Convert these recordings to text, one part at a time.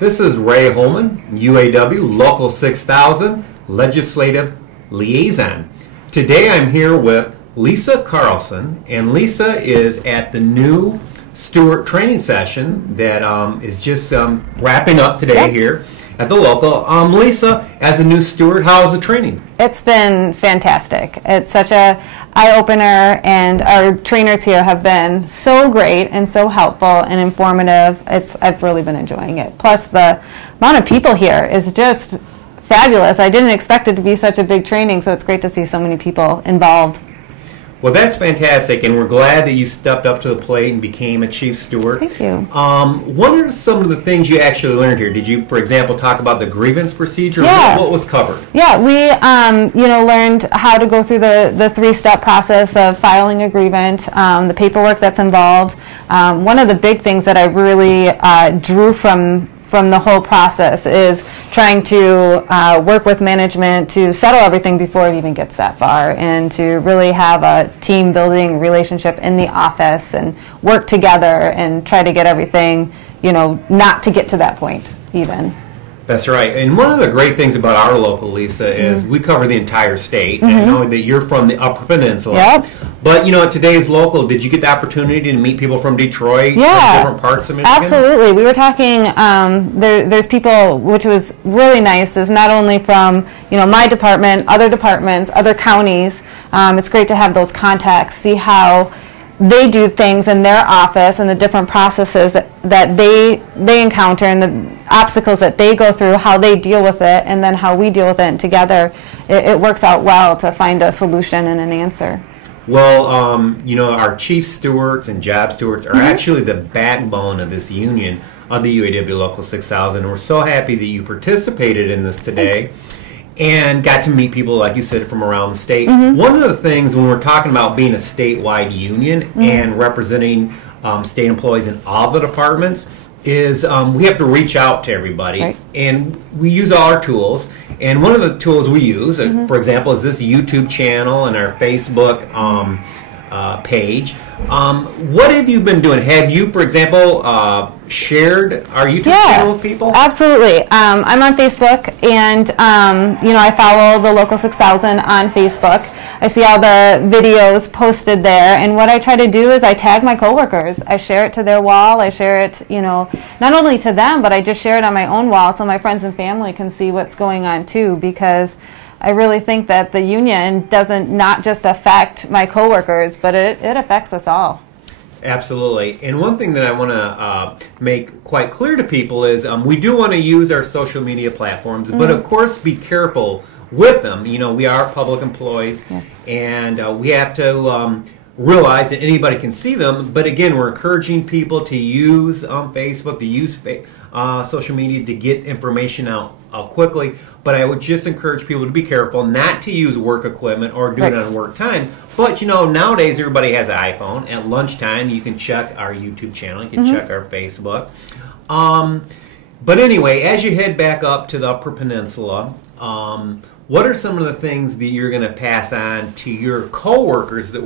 This is Ray Holman, UAW Local 6000 Legislative Liaison. Today I'm here with Lisa Carlson, and Lisa is at the new Steward Training Session that is just wrapping up today here at the local. Lisa, as a new steward, how is the training? It's been fantastic. It's such a eye-opener, and our trainers here have been so great and so helpful and informative. I've really been enjoying it. Plus, the amount of people here is just fabulous. I didn't expect it to be such a big training, so it's great to see so many people involved. Well, that's fantastic, and we're glad that you stepped up to the plate and became a chief steward. Thank you. What are some of the things you actually learned here? Did you, for example, talk about the grievance procedure? Yeah. What was covered? Yeah, we learned how to go through the three-step process of filing a grievance, the paperwork that's involved. One of the big things that I really drew from the whole process is trying to work with management to settle everything before it even gets that far, and to really have a team building relationship in the office and work together and try to get everything, not to get to that point even. That's right. And one of the great things about our local, Lisa, is we cover the entire state. And I know that you're from the Upper Peninsula. Yep. But, at today's local, did you get the opportunity to meet people from Detroit? Yeah. From different parts of Michigan? Absolutely. We were talking, there's people, which was really nice, is not only from, my department, other departments, other counties. It's great to have those contacts, see how they do things in their office and the different processes that they encounter and the obstacles that they go through, how they deal with it, and then how we deal with it. And together, it works out well to find a solution and an answer. Well, our chief stewards and job stewards are actually the backbone of this union of the UAW Local 6000. We're so happy that you participated in this today. Thanks. And got to meet people, like you said, from around the state. One of the things when we're talking about being a statewide union and representing state employees in all the departments is we have to reach out to everybody. And we use all our tools. And one of the tools we use, for example, is this YouTube channel and our Facebook page. What have you been doing? Have you, for example, shared our YouTube channel with people? Absolutely. I'm on Facebook, and I follow the Local 6000 on Facebook. I see all the videos posted there, and what I try to do is I tag my coworkers. I share it to their wall. I share it, not only to them, but I just share it on my own wall so my friends and family can see what's going on too, because I really think that the union doesn't not just affect my coworkers, but it affects us all. Absolutely. And one thing that I want to make quite clear to people is we do want to use our social media platforms, but of course be careful with them. We are public employees, and we have to realize that anybody can see them. But again, we're encouraging people to use Facebook, to use social media to get information out quickly. But I would just encourage people to be careful not to use work equipment or do it on work time. But nowadays everybody has an iPhone. At lunchtime you can check our YouTube channel, you can check our Facebook. But anyway, as you head back up to the Upper Peninsula, what are some of the things that you're going to pass on to your coworkers that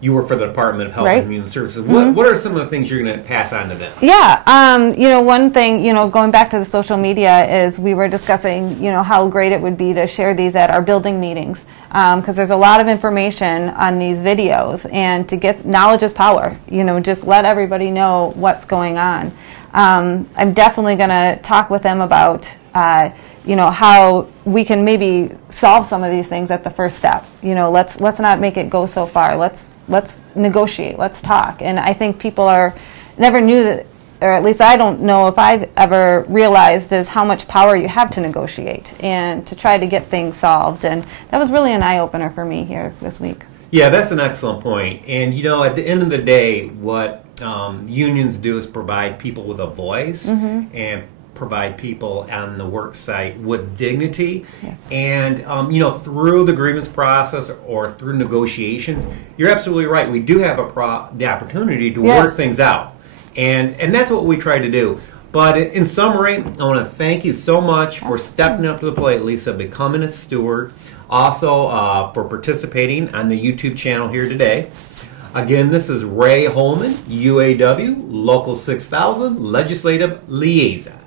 you work for the Department of Health and Human Services? What are some of the things you're going to pass on to them? Yeah, one thing, going back to the social media is we were discussing, how great it would be to share these at our building meetings, because there's a lot of information on these videos, and to get knowledge is power. Just let everybody know what's going on. I'm definitely going to talk with them about how we can maybe solve some of these things at the first step. Let's not make it go so far. Let's negotiate. Let's talk. And I think people never knew that, or at least I don't know if I've ever realized, is how much power you have to negotiate and to try to get things solved. And that was really an eye-opener for me here this week. Yeah, that's an excellent point. And at the end of the day, what unions do is provide people with a voice and provide people on the work site with dignity. And through the grievance process or through negotiations, you're absolutely right. We do have the opportunity to work things out, and that's what we try to do. But in summary, I want to thank you so much for stepping up to the plate, Lisa, becoming a steward, also for participating on the YouTube channel here today. Again, this is Ray Holman, UAW, Local 6000, Legislative Liaison.